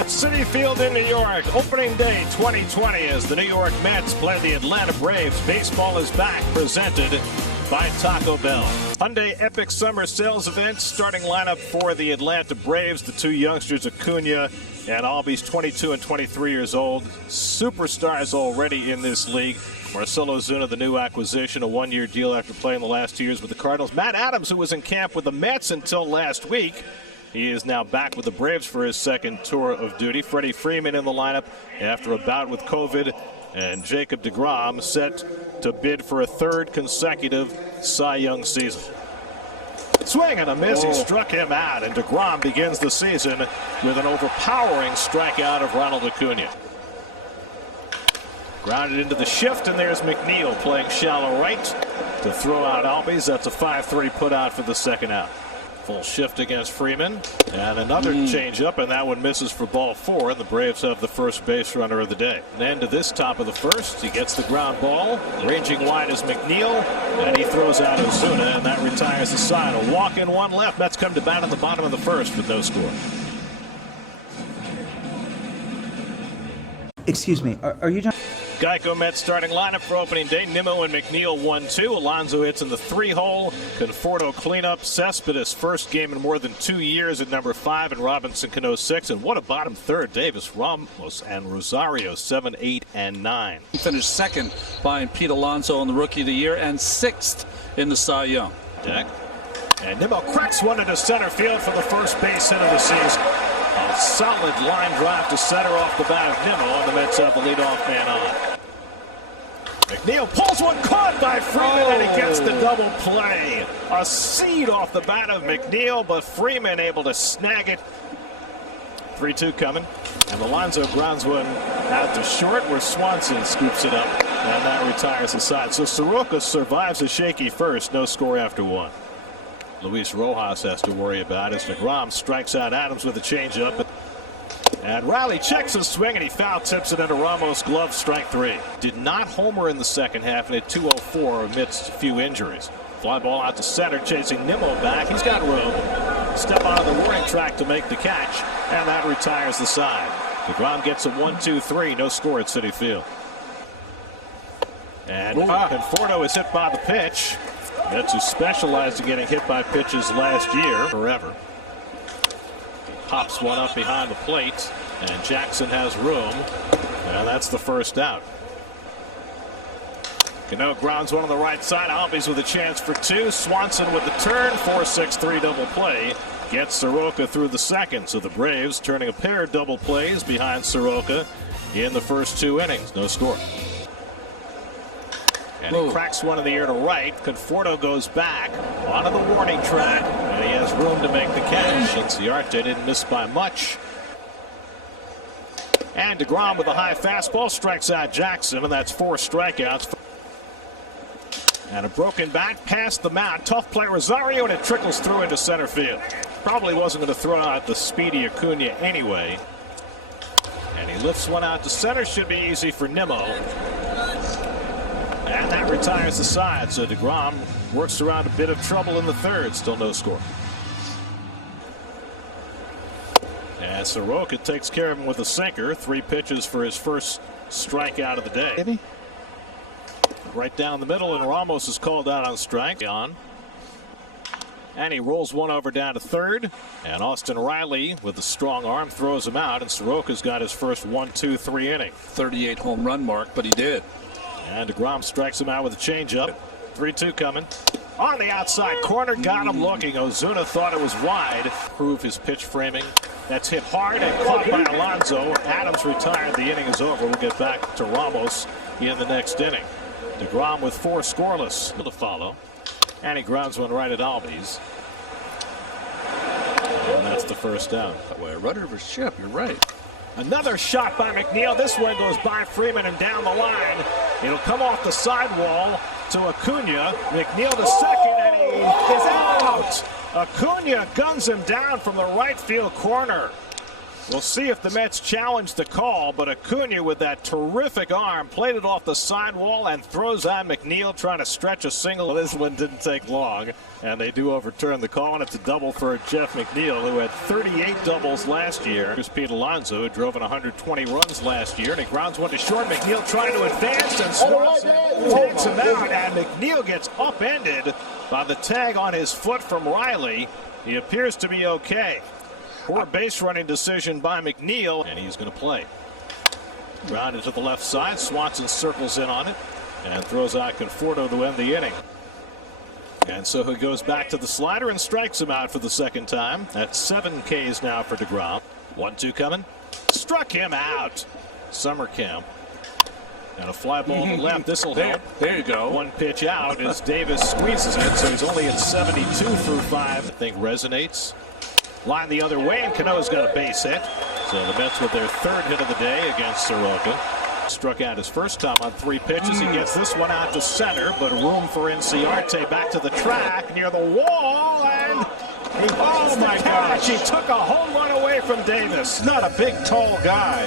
At Citi Field in New York, opening day 2020 as the New York Mets play the Atlanta Braves. Baseball is back, presented by Taco Bell. Hyundai Epic Summer Sales Event, starting lineup for the Atlanta Braves. The two youngsters, Acuna and Albies, 22 and 23 years old. Superstars already in this league. Marcell Ozuna, the new acquisition, a one-year deal after playing the last 2 years with the Cardinals. Matt Adams, who was in camp with the Mets until last week, he is now back with the Braves for his second tour of duty. Freddie Freeman in the lineup after a bout with COVID. And Jacob deGrom set to bid for a third consecutive Cy Young season. Swing and a miss. He struck him out, and deGrom begins the season with an overpowering strikeout of Ronald Acuna. Grounded into the shift, and there's McNeil playing shallow right to throw out Albies. That's a 5-3 put out for the second out. Full shift against Freeman, and another changeup, and that one misses for ball 4, and the Braves have the first base runner of the day. And end to this top of the first, he gets the ground ball, ranging wide is McNeil, and he throws out Ozuna, and that retires the side. A walk in, one left. Mets come to bat at the bottom of the first with no score. Excuse me, are you done? Geico Mets starting lineup for opening day. Nimmo and McNeil 1-2. Alonso hits in the 3-hole. Conforto cleanup. Cespedes first game in more than 2 years at number 5, and Robinson Cano 6. And what a bottom third. Davis, Ramos, and Rosario 7, 8, and 9. He finished second behind Pete Alonso in the Rookie of the Year and 6th in the Cy Young. Deck. And Nimmo cracks one into center field for the first base hit of the season. A solid line drive to center off the bat of Nimmo, and the Mets have the leadoff man on. McNeil pulls one, caught by Freeman, and he gets the double play. A seed off the bat of McNeil, but Freeman able to snag it. 3-2 coming, and Alonso grounds one out to short where Swanson scoops it up, and that retires the side. So Soroka survives a shaky first, no score after 1. Luis Rojas has to worry about as deGrom strikes out Adams with a changeup. And Riley checks his swing, and he foul tips it into Ramos' glove, strike 3. Did not homer in the second half, and at 2:04 amidst a few injuries. Fly ball out to center, chasing Nimmo back. He's got room. Step out of the warning track to make the catch, and that retires the side. deGrom gets a 1-2-3, no score at Citi Field. And Conforto is hit by the pitch. Mets who specialized in getting hit by pitches last year forever. Pops one up behind the plate, and Jackson has room, and that's the first out. Cano grounds one on the right side. Albies with a chance for 2. Swanson with the turn. 4-6-3 double play gets Soroka through the second. So the Braves turning a pair of double plays behind Soroka in the first 2 innings. No score. And he cracks one in the air to right. Conforto goes back onto the warning track, and he has room to make the catch. Inciarte didn't miss by much. And deGrom with a high fastball strikes out Jackson, and that's 4 strikeouts. And a broken bat past the mound. Tough play, Rosario, and it trickles through into center field. Probably wasn't going to throw out the speedy Acuna anyway. And he lifts one out to center. Should be easy for Nimmo. And that retires the side, so deGrom works around a bit of trouble in the third. Still no score. And Soroka takes care of him with a sinker. 3 pitches for his first strikeout of the day. Right down the middle, and Ramos is called out on strike. And he rolls one over down to third. And Austin Riley, with a strong arm, throws him out. And Soroka's got his first 1-2-3 inning. 38 home run mark, but he did. And deGrom strikes him out with a changeup. 3-2 coming. On the outside corner, got him looking. Ozuna thought it was wide. Prove his pitch framing. That's hit hard and caught by Alonso. Adams retired. The inning is over. We'll get back to Ramos in the next inning. deGrom with 4 scoreless to follow. And he grounds one right at Albies. And that's the first down. Boy, a rudder of a ship, you're right. Another shot by McNeil. This one goes by Freeman and down the line. It'll come off the sidewall to Acuna. McNeil to second, and he is out. Acuna guns him down from the right field corner. We'll see if the Mets challenge the call, but Acuna with that terrific arm played it off the sidewall and throws on McNeil trying to stretch a single. This one didn't take long, and they do overturn the call, and it's a double for Jeff McNeil, who had 38 doubles last year. Here's Pete Alonso, who drove in 120 runs last year, and he grounds one to short. McNeil trying to advance, and Swanson takes him out, and McNeil gets upended by the tag on his foot from Riley. He appears to be okay. Poor base running decision by McNeil, and he's going to play. Grounded to the left side. Swanson circles in on it and throws out Conforto to end the inning. And so he goes back to the slider and strikes him out for the second time. That's 7 Ks now for DeGrom. 1-2 coming. Struck him out. Summer camp. And a fly ball to the left. This will help. There you go. One pitch out as Davis squeezes it, so he's only at 72 through 5. I think resonates. Line the other way, and Cano's got a base hit. So the Mets with their 3rd hit of the day against Soroka. Struck out his first time on 3 pitches. He gets this one out to center, but room for Inciarte back to the track near the wall, and oh my gosh, he took a home run away from Davis. Not a big, tall guy.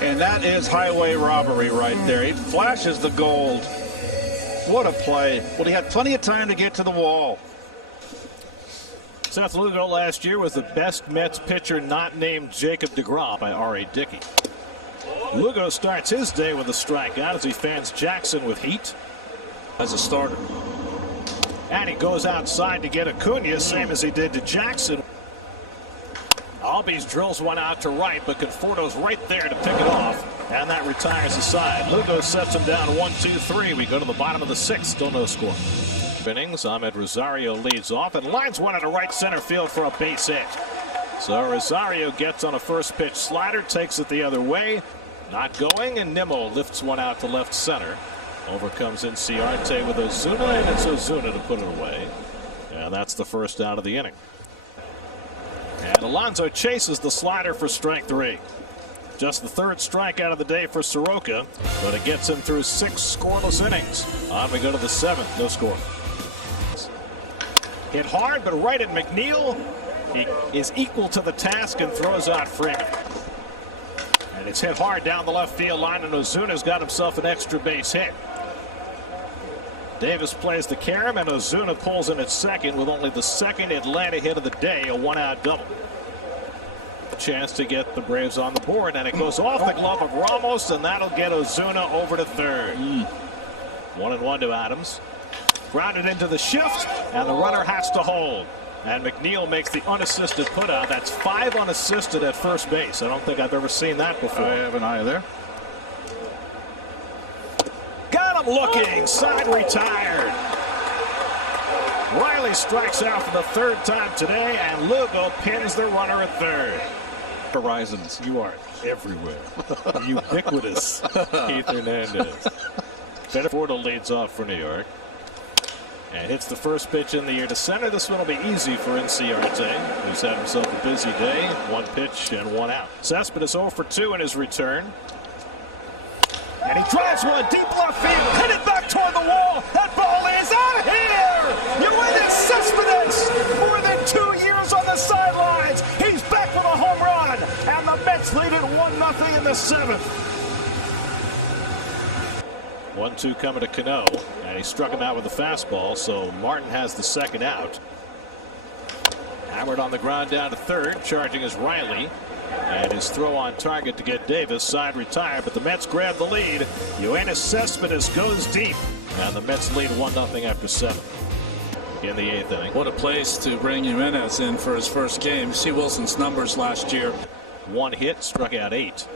And that is highway robbery right there. He flashes the gold. What a play. Well, he had plenty of time to get to the wall. Seth Lugo last year was the best Mets pitcher not named Jacob deGrom by R.A. Dickey. Lugo starts his day with a strikeout as he fans Jackson with heat. As a starter. And he goes outside to get Acuna, same as he did to Jackson. Albies drills one out to right, but Conforto's right there to pick it off, and that retires the side. Lugo sets him down 1-2-3. We go to the bottom of the 6th, still no score. Innings, Ahmed Rosario leads off and lines one into right center field for a base hit. So Rosario gets on a first pitch slider, takes it the other way, not going, and Nimmo lifts one out to left center. Overcomes Inciarte with Ozuna, and it's Ozuna to put it away. And that's the first out of the inning. And Alonso chases the slider for strike 3. Just the 3rd strikeout of the day for Soroka, but it gets him through 6 scoreless innings. On we go to the 7th, no score. Hit hard, but right at McNeil. He is equal to the task and throws out Freeman. And it's hit hard down the left field line, and Ozuna's got himself an extra base hit. Davis plays the carom, and Ozuna pulls in at second with only the 2nd Atlanta hit of the day, a 1-out double. A chance to get the Braves on the board, and it goes off the glove of Ramos, and that'll get Ozuna over to 3rd. 1-1 to Adams. Grounded into the shift, and the runner has to hold. And McNeil makes the unassisted putout. That's 5 unassisted at first base. I don't think I've ever seen that before. I haven't either. Got him looking. Side retired. Riley strikes out for the 3rd time today, and Lugo pins the runner at 3rd. Horizons. You are everywhere. Ubiquitous. Keith Hernandez. Conforto leads off for New York. And hits the first pitch in the air to center. This one will be easy for Inciarte, who's had himself a busy day. 1 pitch and 1 out. Cespedes 0 for 2 in his return. And he drives one deep left field. Hit it back toward the wall. That ball is out of here. You win it, Cespedes. More than 2 years on the sidelines. He's back with a home run. And the Mets lead it 1-0 in the 7th. 1-2 coming to Cano, and he struck him out with a fastball, so Martin has the 2nd out. Hammered on the ground down to 3rd, charging is Riley, and his throw on target to get Davis, side retired, but the Mets grab the lead. Yoenis Cespedes goes deep, and the Mets lead 1-0 after 7 in the 8th inning. What a place to bring Jimenez in for his first game. You see Wilson's numbers last year. 1 hit, struck out 8.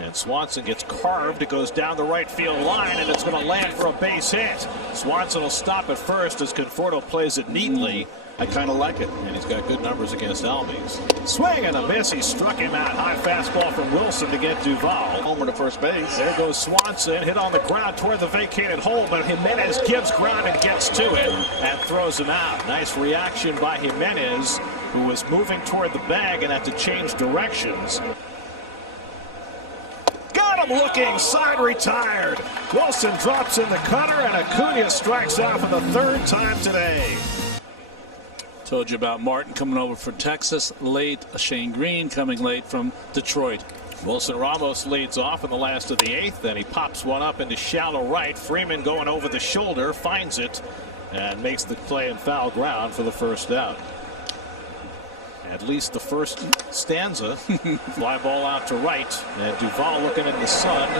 And Swanson gets carved. It goes down the right field line, and it's going to land for a base hit. Swanson will stop at first as Conforto plays it neatly. I kind of like it, and he's got good numbers against Albies. Swing and a miss. He struck him out. High fastball from Wilson to get Duvall. Homer to first base. There goes Swanson. Hit on the ground toward the vacated hole, but Jimenez gives ground and gets to it and throws him out. Nice reaction by Jimenez, who was moving toward the bag and had to change directions. Got him looking, side retired. Wilson drops in the cutter, and Acuna strikes out for the 3rd time today. Told you about Martin coming over from Texas late. Shane Green coming late from Detroit. Wilson Ramos leads off in the last of the 8th. Then he pops one up into shallow right. Freeman going over the shoulder, finds it, and makes the play in foul ground for the first out. At least the first stanza. Fly ball out to right. And Duvall looking in the sun.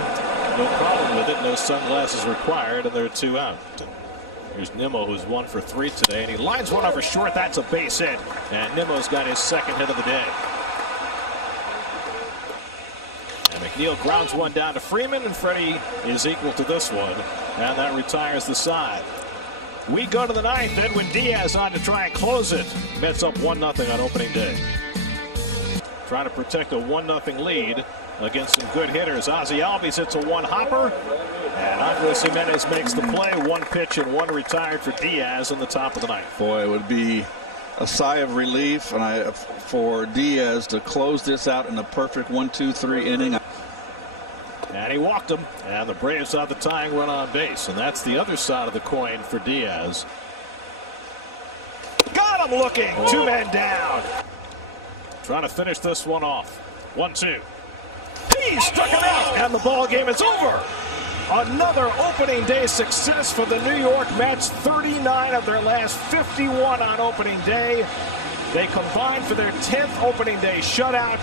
No problem with it. No sunglasses required, and there are 2 out. Here's Nimmo, who's 1 for 3 today, and he lines one over short. That's a base hit, and Nimmo's got his 2nd hit of the day. And McNeil grounds one down to Freeman, and Freddie is equal to this one, and that retires the side. We go to the 9th. Edwin Diaz on to try and close it. Mets up 1-0 on opening day. Trying to protect a 1-0 lead against some good hitters. Ozzie Albies hits a 1-hopper. And Andres Jimenez makes the play. 1 pitch and 1 retired for Diaz in the top of the 9th. Boy, it would be a sigh of relief for Diaz to close this out in a perfect 1-2-3 inning. And he walked him, and the Braves have the tying run on base, and that's the other side of the coin for Diaz. Got him looking. 2 men down. Trying to finish this one off. 1-2. He struck him out, and the ball game is over. Another opening day success for the New York Mets. 39 of their last 51 on opening day. They combined for their 10th opening day shutout.